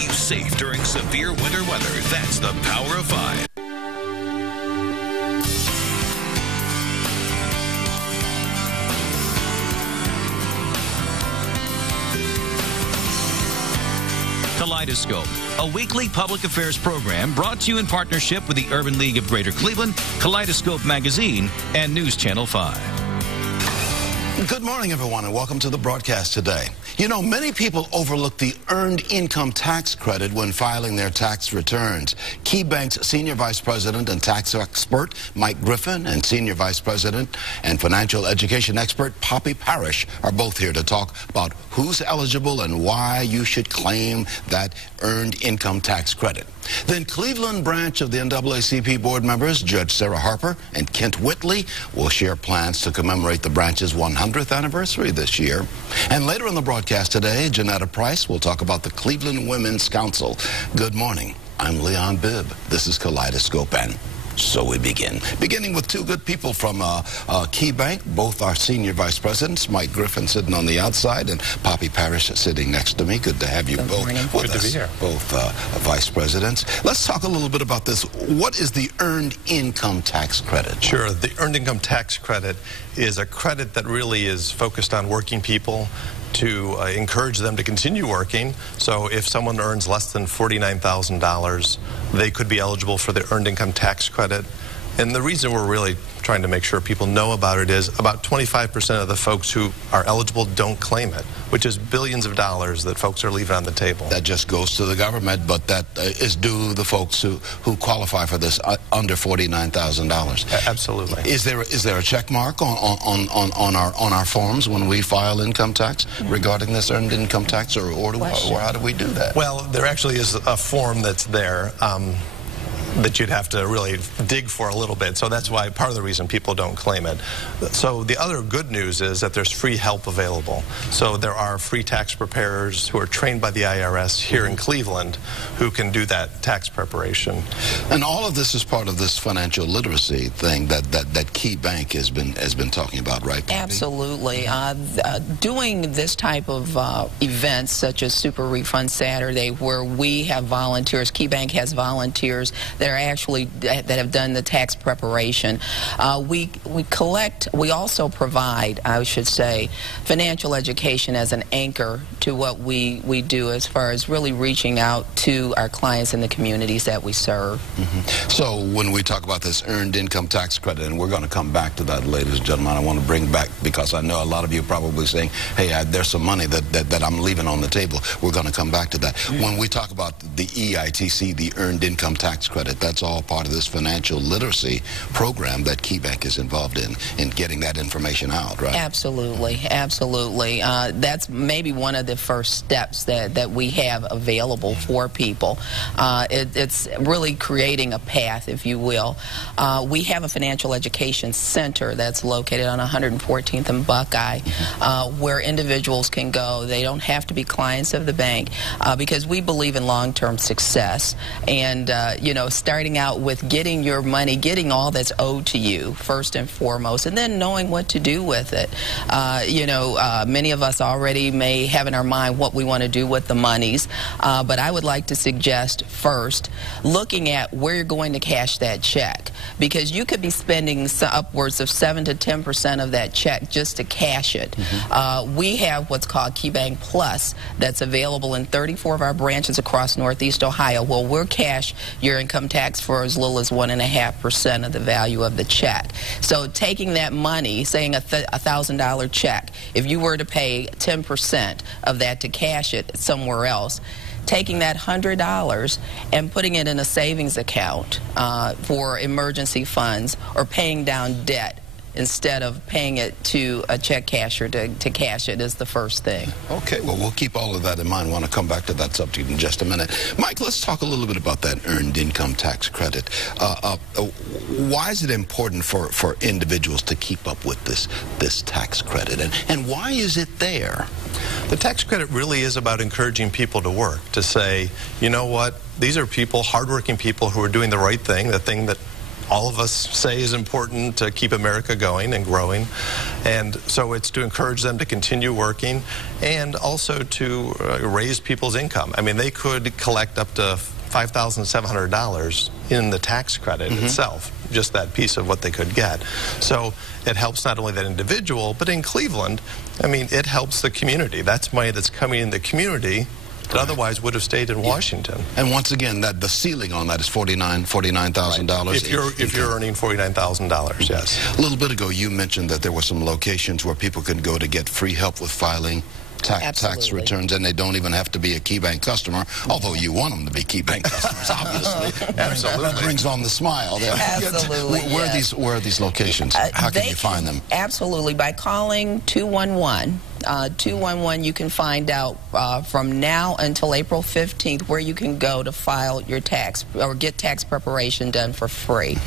keeping you safe during severe winter weather. That's the Power of 5. Kaleidoscope, a weekly public affairs program brought to you in partnership with the Urban League of Greater Cleveland, Kaleidoscope Magazine, and News Channel 5. Good morning, everyone, and welcome to the broadcast today. You know, many people overlook the earned income tax credit when filing their tax returns. KeyBank's Senior Vice President and tax expert, Mike Griffin, and Senior Vice President and financial education expert, Poppy Parrish, are both here to talk about who's eligible and why you should claim that earned income tax credit. Then Cleveland branch of the NAACP board members, Judge Sarah Harper and Kent Whitley, will share plans to commemorate the branch's 100th anniversary this year. And later in the broadcast today, Janetta Price will talk about the Cleveland Women's Council. Good morning. I'm Leon Bibb. This is Kaleidoscope, and so we begin. Beginning with two good people from KeyBank, both our senior vice presidents, Mike Griffin sitting on the outside and Poppy Parrish sitting next to me. Good to have you both with us. Good to be here. Both vice presidents. Let's talk a little bit about this. What is the earned income tax credit? Sure. The earned income tax credit is a credit that really is focused on working people to encourage them to continue working. So if someone earns less than $49,000, they could be eligible for the earned income tax credit. And the reason we're really trying to make sure people know about it is about 25% of the folks who are eligible don't claim it, which is billions of dollars that folks are leaving on the table. That just goes to the government, but that is due the folks who qualify for this under $49,000. Absolutely. Is there a check mark on our forms when we file income tax regarding this earned income tax, or how do we do that? Well, there actually is a form that's there. That you'd have to really dig for a little bit. So that's why part of the reason people don't claim it. So the other good news is that there's free help available. So there are free tax preparers who are trained by the IRS here in Cleveland who can do that tax preparation. And all of this is part of this financial literacy thing that KeyBank has been talking about, right, Poppy? Absolutely. Doing this type of events such as Super Refund Saturday, where we have volunteers, KeyBank has volunteers that have done the tax preparation. We also provide, I should say, financial education as an anchor to what we do as far as really reaching out to our clients in the communities that we serve. So when we talk about this earned income tax credit, and we're going to come back to that, ladies and gentlemen, I want to bring back, because I know a lot of you are probably saying, hey, there's some money that I'm leaving on the table. We're going to come back to that. When we talk about the EITC, the earned income tax credit, that's all part of this financial literacy program that KeyBank is involved in getting that information out, right? Absolutely, absolutely. That's maybe one of the first steps that we have available for people. It's really creating a path, if you will. We have a financial education center that's located on 114th and Buckeye, where individuals can go. They don't have to be clients of the bank, because we believe in long-term success. And, you know, starting out with getting your money, getting all that's owed to you first and foremost, and then knowing what to do with it. You know, many of us already may have in our mind what we want to do with the monies, but I would like to suggest first looking at where you're going to cash that check, because you could be spending upwards of 7 to 10% of that check just to cash it. We have what's called KeyBank Plus that's available in 34 of our branches across Northeast Ohio. Well, we'll cash your income tax for as little as 1.5% of the value of the check. So taking that money, saying a $1,000 check, if you were to pay 10% of that to cash it somewhere else, taking that $100 and putting it in a savings account for emergency funds, or paying down debt instead of paying it to a check casher to cash it, is the first thing. Okay, well, we'll keep all of that in mind. I want to come back to that subject in just a minute. Mike, let's talk a little bit about that earned income tax credit. Why is it important for individuals to keep up with this tax credit, and why is it there? The tax credit really is about encouraging people to work, to say, you know what, these are people, hardworking people, who are doing the right thing, the thing that all of us say is important to keep America going and growing. And so it's to encourage them to continue working and also to raise people's income. I mean, they could collect up to $5,700 in the tax credit itself, just that piece of what they could get. So it helps not only that individual, but in Cleveland, I mean, it helps the community. That's money that's coming in the community that otherwise would have stayed in Washington. And once again, that the ceiling on that is $49,000. Right. If you're earning $49,000, yes. A little bit ago, you mentioned that there were some locations where people could go to get free help with filing tax returns, and they don't even have to be a KeyBank customer, although you want them to be KeyBank customers, obviously. Absolutely. That brings on the smile there. Absolutely. Where are these locations? How can you find them? Absolutely. By calling 211. 211, you can find out from now until April 15th where you can go to file your tax or get tax preparation done for free.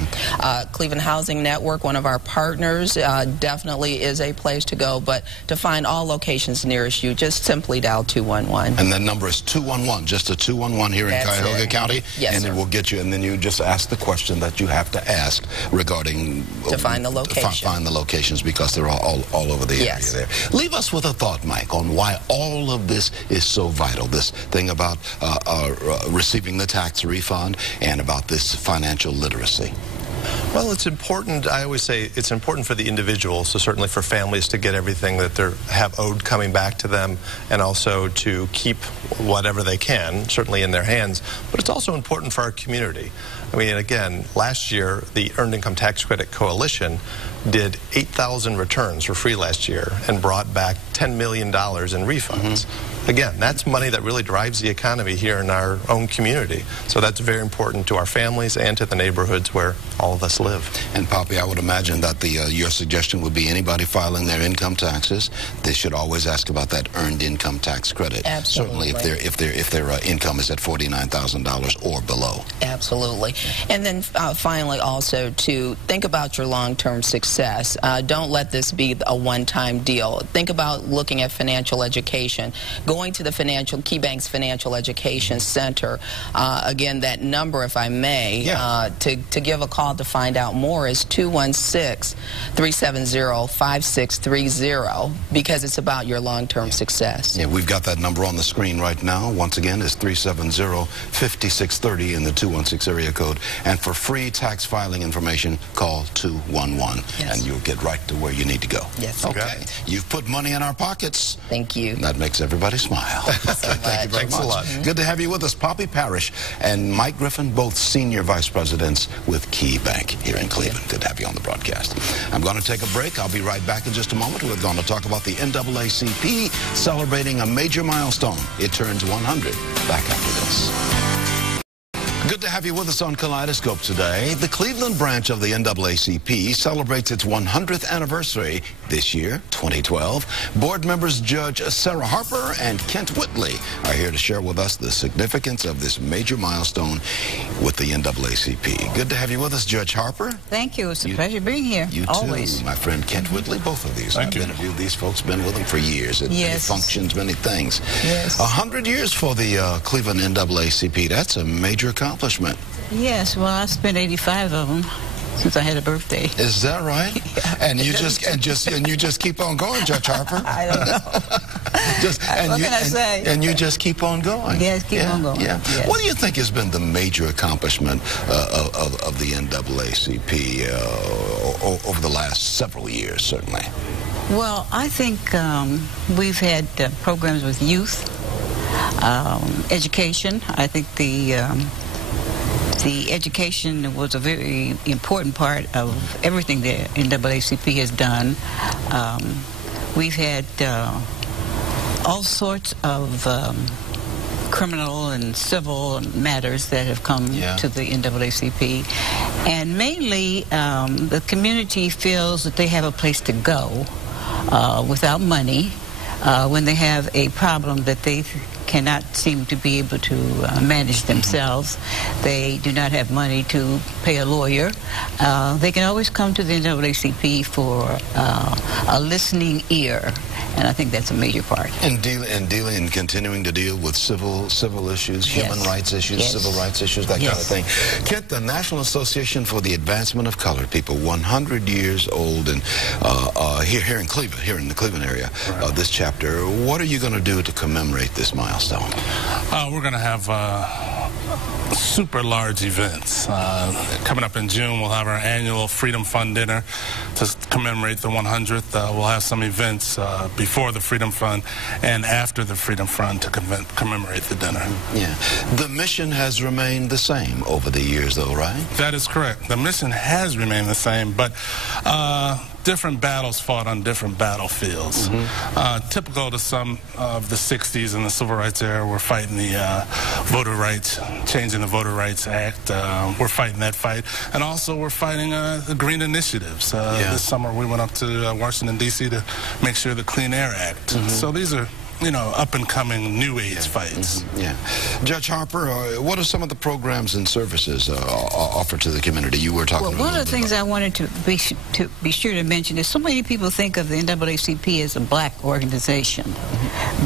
Cleveland Housing Network, one of our partners, definitely is a place to go, but to find all locations nearest you, just simply dial 211. And the number is 211, just a 211 here in Cuyahoga County, yes, and it will get you, and then you just ask the question that you have to ask regarding to find the location. Find the locations, because they're all over the area there. Leave us with a thought, Mike, on why all of this is so vital, this thing about receiving the tax refund and about this financial literacy. Well, it's important. I always say it's important for the individuals, so certainly for families to get everything that they have owed coming back to them, and also to keep whatever they can, certainly in their hands. But it's also important for our community. I mean, again, last year, the Earned Income Tax Credit Coalition did 8,000 returns for free last year and brought back $10 million in refunds. Again, that's money that really drives the economy here in our own community. So that's very important to our families and to the neighborhoods where all of us live. And Poppy, I would imagine that your suggestion would be anybody filing their income taxes, they should always ask about that Earned Income Tax Credit. Absolutely. Certainly if their income is at $49,000 or below. Absolutely. And then finally also to think about your long-term success. Don't let this be a one-time deal. Think about looking at financial education. Going to the KeyBank's Financial Education Center. Again, that number, if I may, to give a call to find out more is 216-370-5630, because it's about your long-term success. Yeah, we've got that number on the screen right now. Once again, it's 370-5630 in the 216 area code. And for free tax filing information, call 211, and you'll get right to where you need to go. Yes. Okay. You've put money in our pockets. Thank you. That makes everybody smile. Thank you very much. A lot. Good to have you with us. Poppy Parrish and Mike Griffin, both senior vice presidents with KeyBank here in Cleveland. Good to have you on the broadcast. I'm going to take a break. I'll be right back in just a moment. We're going to talk about the NAACP celebrating a major milestone. It turns 100. Back after this. Good to have you with us on Kaleidoscope today. The Cleveland branch of the NAACP celebrates its 100th anniversary this year, 2012. Board members Judge Sarah Harper and Kent Whitley are here to share with us the significance of this major milestone with the NAACP. Good to have you with us, Judge Harper. Thank you. It's a pleasure being here. You always. Too, my friend Kent Whitley, both of these. I've interviewed these folks, been with them for years at many functions, many things. Yes. 100 years for the Cleveland NAACP. That's a major accomplishment. Yes, well, I spent 85 of them since I had a birthday. Is that right? Yeah. And you just keep on going, Judge Harper. I don't know. What can I say? And you just keep on going. Yes, keep on going. Yeah. Yes. What do you think has been the major accomplishment of the NAACP over the last several years, certainly? Well, I think we've had programs with youth, education. I think the education was a very important part of everything that NAACP has done. We've had all sorts of criminal and civil matters that have come to the NAACP. And mainly, the community feels that they have a place to go without money when they have a problem that they cannot seem to be able to manage themselves. They do not have money to pay a lawyer. They can always come to the NAACP for a listening ear, and I think that's a major part. And continuing to deal with civil issues, human rights issues, civil rights issues, that kind of thing. Kent, the National Association for the Advancement of Colored People, 100 years old, and here in Cleveland, here in the Cleveland area, this chapter. What are you going to do to commemorate this milestone? We're going to have super large events. Coming up in June, we'll have our annual Freedom Fund dinner to commemorate the 100th. We'll have some events before the Freedom Fund and after the Freedom Fund to commemorate the dinner. Yeah. The mission has remained the same over the years, though, right? That is correct. The mission has remained the same, but different battles fought on different battlefields. Typical to some of the 60s and the Civil Rights era, we're fighting the voter rights, changing the Voter Rights Act. We're fighting that fight. And also we're fighting the green initiatives. This summer we went up to Washington, D.C. to make sure the Clean Air Act. So these are, you know, up-and-coming new age fights. Judge Harper, what are some of the programs and services offered to the community? You were talking about. Well, one of the things I wanted to be sure to mention is so many people think of the NAACP as a black organization,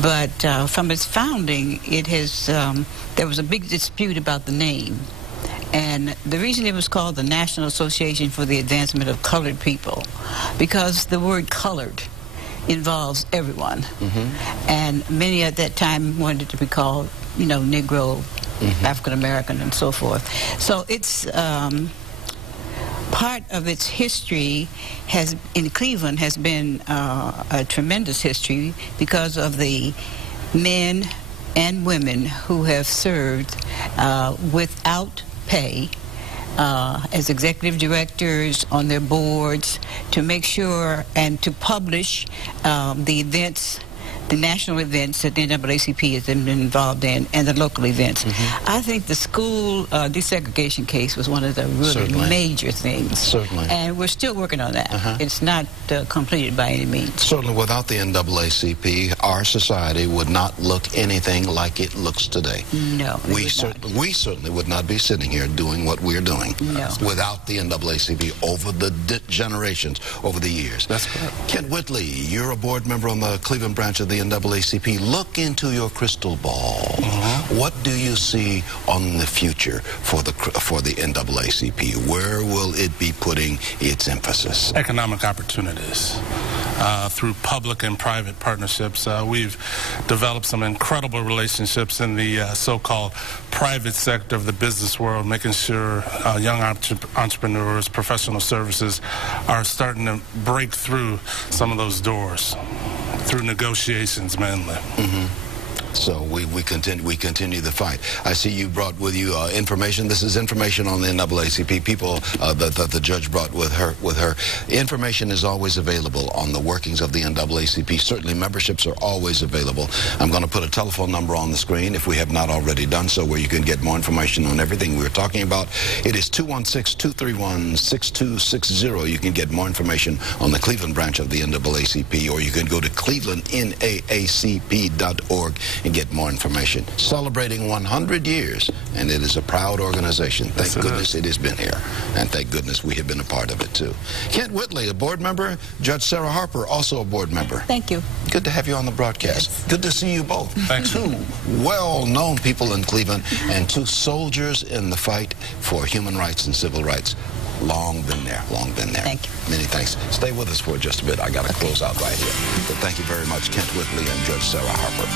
but from its founding, it has there was a big dispute about the name. And the reason it was called the National Association for the Advancement of Colored People, because the word colored involves everyone. And many at that time wanted it to be called, you know, Negro, African American, and so forth. So it's part of its history in Cleveland has been a tremendous history because of the men and women who have served without pay as executive directors on their boards to make sure and to publish the events, the national events that the NAACP has been involved in, and the local events. I think the school desegregation case was one of the really major things. And we're still working on that. It's not completed by any means. Certainly, without the NAACP, our society would not look anything like it looks today. No, we certainly would not be sitting here doing what we're doing without the NAACP over the generations, over the years. That's correct. Kent Whitley, you're a board member on the Cleveland branch of the NAACP. Look into your crystal ball. What do you see on the future for the NAACP? Where will it be putting its emphasis? Economic opportunities. Through public and private partnerships, we've developed some incredible relationships in the so-called private sector of the business world, making sure young entrepreneurs, professional services are starting to break through some of those doors through negotiations mainly. So we continue the fight. I see you brought with you information. This is information on the NAACP. People that the judge brought with her. Information is always available on the workings of the NAACP. Certainly memberships are always available. I'm going to put a telephone number on the screen if we have not already done so, where you can get more information on everything we're talking about. It is 216-231-6260. You can get more information on the Cleveland branch of the NAACP, or you can go to clevelandnaacp.org and get more information. Celebrating 100 years, and it is a proud organization. Thank goodness it has been here, and thank goodness we have been a part of it too. Kent Whitley, a board member. Judge Sarah Harper, also a board member. Thank you. Good to have you on the broadcast. Good to see you both. Thanks. Two well-known people in Cleveland and two soldiers in the fight for human rights and civil rights. Long been there, long been there. Thank you. Many thanks. Stay with us for just a bit. I got to close out right here. But thank you very much, Kent Whitley and Judge Sarah Harper.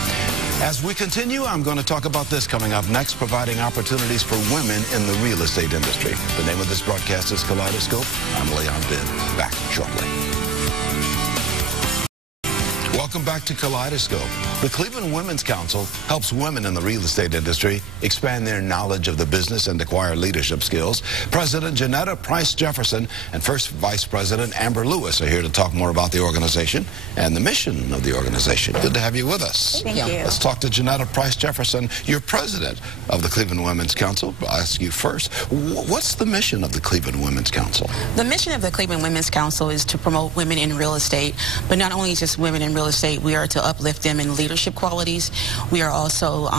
As we continue, I'm going to talk about this coming up next, providing opportunities for women in the real estate industry. The name of this broadcast is Kaleidoscope. I'm Leon Bibb. Back shortly. Welcome back to Kaleidoscope. The Cleveland Women's Council helps women in the real estate industry expand their knowledge of the business and acquire leadership skills. President Janetta Price Jefferson and First Vice President Amber Lewis are here to talk more about the organization and the mission of the organization. Good to have you with us. Thank you. Let's talk to Janetta Price Jefferson. You're president of the Cleveland Women's Council. I'll ask you first, what's the mission of the Cleveland Women's Council? The mission of the Cleveland Women's Council is to promote women in real estate, but not only just women in real estate, estate, we are to uplift them in leadership qualities. We are also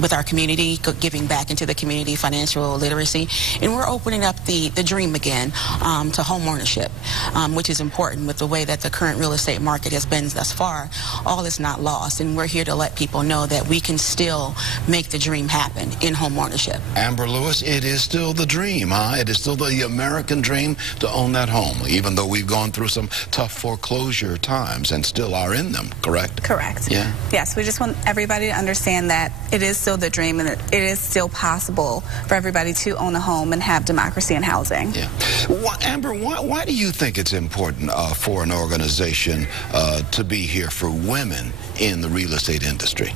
with our community, giving back into the community, financial literacy, and we're opening up the dream again to home ownership, which is important with the way that the current real estate market has been thus far. All is not lost, and we're here to let people know that we can still make the dream happen in home ownership. Amber Lewis, it is still the dream, huh? It is still the American dream to own that home, even though we've gone through some tough foreclosure times and still are in them, correct? Correct. Yeah. Yes, we just want everybody to understand that it is still the dream, and it is still possible for everybody to own a home and have democracy in housing. Yeah. Well, Amber, why do you think it's important for an organization to be here for women in the real estate industry?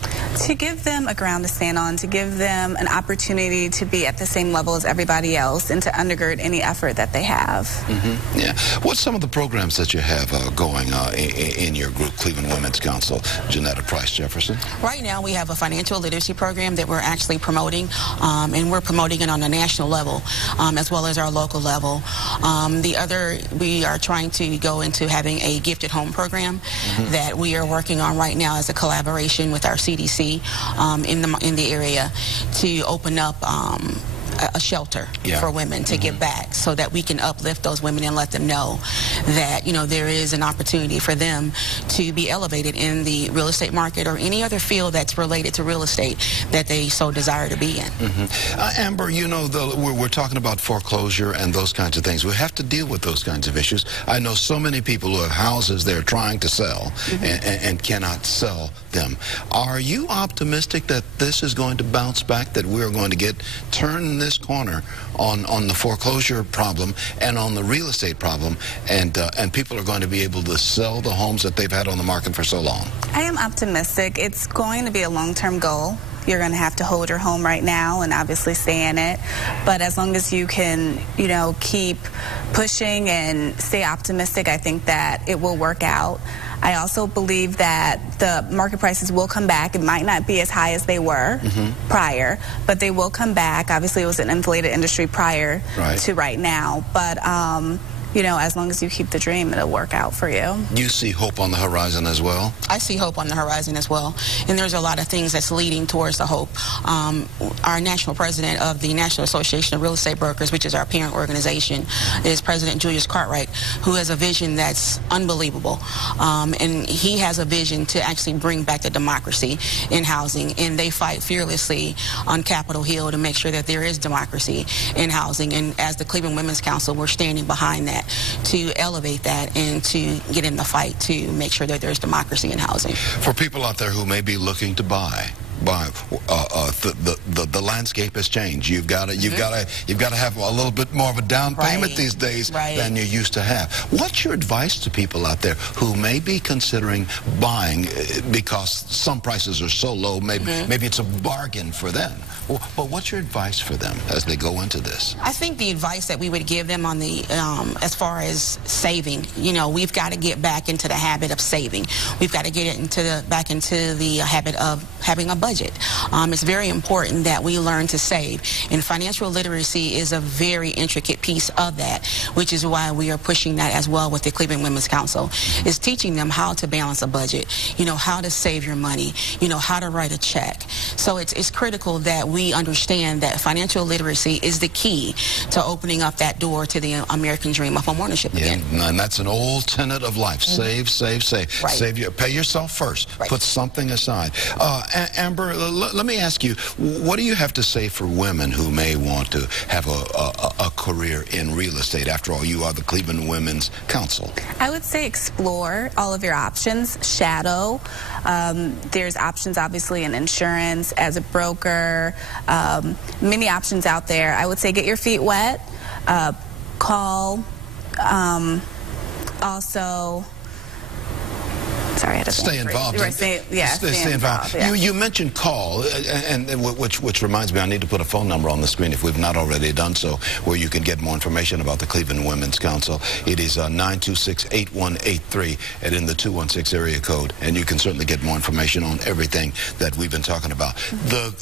To give them a ground to stand on, to give them an opportunity to be at the same level as everybody else, and to undergird any effort that they have. Mm-hmm. Yeah. What's some of the programs that you have going in your group, Cleveland Women's Council? Janetta Price Jefferson? Right now we have a financial literacy program that we're actually promoting, and we're promoting it on a national level as well as our local level. We are trying to go into having a gifted home program that we are working on right now as a collaboration with our CDC in the area to open up a shelter for women to give back, so that we can uplift those women and let them know that, you know, there is an opportunity for them to be elevated in the real estate market or any other field that's related to real estate that they so desire to be in. Amber, you know, we're talking about foreclosure and those kinds of things. We have to deal with those kinds of issues. I know so many people who have houses they're trying to sell and cannot sell them. Are you optimistic that this is going to bounce back, that we're going to turn this corner on the foreclosure problem and on the real estate problem, and people are going to be able to sell the homes that they've had on the market for so long? I am optimistic. It's going to be a long-term goal. You're going to have to hold your home right now and obviously stay in it. But as long as you can, you know, keep pushing and stay optimistic, I think that it will work out. I also believe that the market prices will come back. It might not be as high as they were prior, but they will come back. Obviously, it was an inflated industry prior to right now. But you know, as long as you keep the dream, it'll work out for you. You see hope on the horizon as well? I see hope on the horizon as well. And there's a lot of things that's leading towards the hope. Our national president of the National Association of Real Estate Brokers, which is our parent organization, is President Julius Cartwright, who has a vision that's unbelievable. And he has a vision to actually bring back the democracy in housing. And they fight fearlessly on Capitol Hill to make sure that there is democracy in housing. And as the Cleveland Women's Council, we're standing behind that, to elevate that and to get in the fight to make sure that there's democracy in housing. For people out there who may be looking to buy, the landscape has changed. You've got to have a little bit more of a down payment these days than you used to have. What's your advice to people out there who may be considering buying because some prices are so low? Maybe it's a bargain for them. But what's your advice for them as they go into this? I think the advice that we would give them on the as far as saving, you know, we've got to get back into the habit of saving. We've got to get back into the habit of having a budget. It's very important that we learn to save, and financial literacy is a very intricate piece of that, which is why we are pushing that as well with the Cleveland Women's Council, is teaching them how to balance a budget, you know, how to save your money, you know, how to write a check. So it's critical that we understand that financial literacy is the key to opening up that door to the American dream of home ownership again. And that's an old tenet of life. Save, save, save. Pay yourself first. Put something aside. Amber, let me ask you, what do you have to say for women who may want to have a career in real estate? After all, you are the Cleveland Women's Council. I would say explore all of your options. Shadow. There's options, obviously, in insurance, as a broker. Many options out there. I would say get your feet wet. Call. Also... Sorry, I had to stay involved. Stay involved. Yeah. You mentioned call, and which reminds me, I need to put a phone number on the screen if we've not already done so, where you can get more information about the Cleveland Women's Council. It is 926-8183 and in the 216 area code, and you can certainly get more information on everything that we've been talking about. The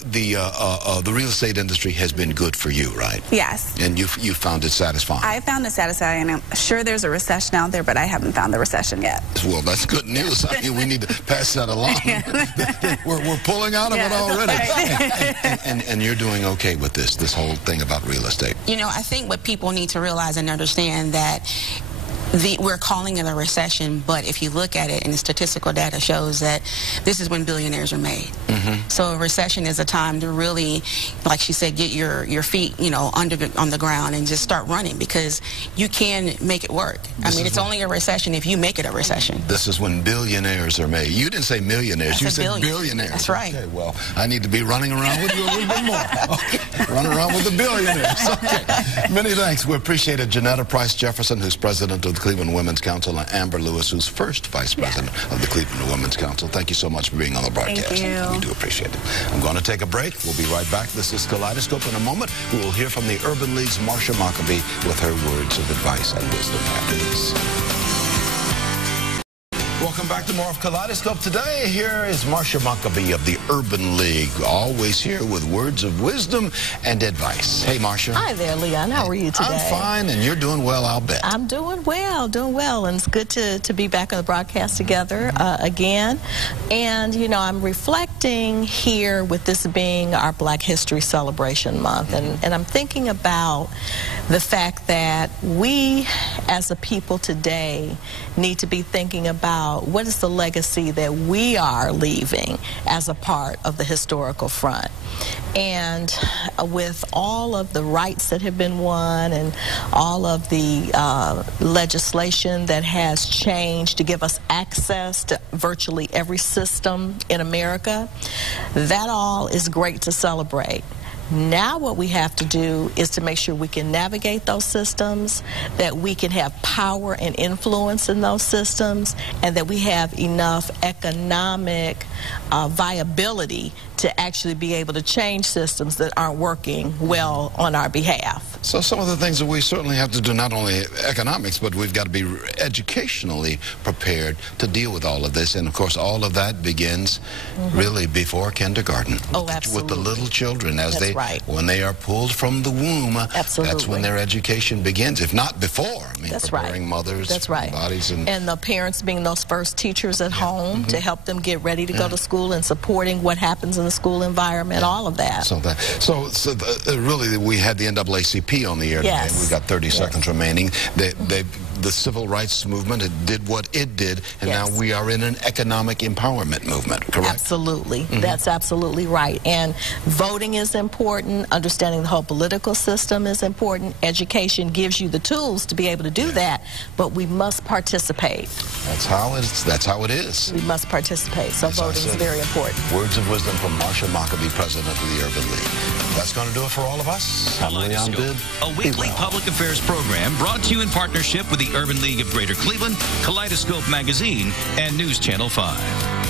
real estate industry has been good for you, right? Yes. And you found it satisfying. I found it satisfying, and I'm sure there's a recession out there, but I haven't found the recession yet. Well, that's good news. us. I mean, we need to pass that along. We're pulling out of it already. And you're doing okay with this whole thing about real estate. You know, I think what people need to realize and understand that we're calling it a recession, but if you look at it, and the statistical data shows that this is when billionaires are made. So a recession is a time to really, like she said, get your feet, you know, on the ground and just start running, because you can make it work. I mean, it's only a recession if you make it a recession. This is when billionaires are made. You didn't say millionaires. You said billionaires. That's right. Okay, well, I need to be running around with you a little bit more. Okay. Run around with the billionaires. Okay. Many thanks. We appreciate it. Janetta Price Jefferson, who's president of the Cleveland Women's Council, and Amber Lewis, who's first vice president of the Cleveland Women's Council. Thank you so much for being on the broadcast. Thank you. We do appreciate it. I'm going to take a break. We'll be right back. This is Kaleidoscope. In a moment, we will hear from the Urban League's Marsha Maccabee with her words of advice and wisdom after this. Welcome back to more of Kaleidoscope. Today, here is Marsha Maccabee of the Urban League, always here with words of wisdom and advice. Hey, Marsha. Hi there, Leon. How are you today? I'm fine, and you're doing well, I'll bet. I'm doing well, and it's good to be back on the broadcast together again. And, you know, I'm reflecting here with this being our Black History Celebration Month, and I'm thinking about the fact that we, as a people today, need to be thinking about what is the legacy that we are leaving as a part of the historical front. And with all of the rights that have been won and all of the legislation that has changed to give us access to virtually every system in America, that all is great to celebrate. Now what we have to do is to make sure we can navigate those systems, that we can have power and influence in those systems, and that we have enough economic viability to actually be able to change systems that aren't working well on our behalf. So some of the things that we certainly have to do, not only economics, but we've got to be educationally prepared to deal with all of this. And of course, all of that begins really before kindergarten. Oh, absolutely. With the little children, as That's right. when they are pulled from the womb, that's when their education begins, if not before. I mean, that's preparing mothers, that's right. bodies. And the parents being those first teachers at home to help them get ready to go to school and supporting what happens in the school environment, all of that. Really, we had the NAACP on the air today. We've got 30 seconds remaining. The civil rights movement, it did what it did, and now we are in an economic empowerment movement, correct? Absolutely. That's absolutely right. And voting is important. Understanding the whole political system is important. Education gives you the tools to be able to do that, but we must participate. That's how it is. We must participate. So voting is very important. Words of wisdom from Marsha Maccabee, president of the Urban League. That's going to do it for all of us. Kaleidoscope, a weekly public affairs program brought to you in partnership with the Urban League of Greater Cleveland, Kaleidoscope Magazine, and News Channel 5.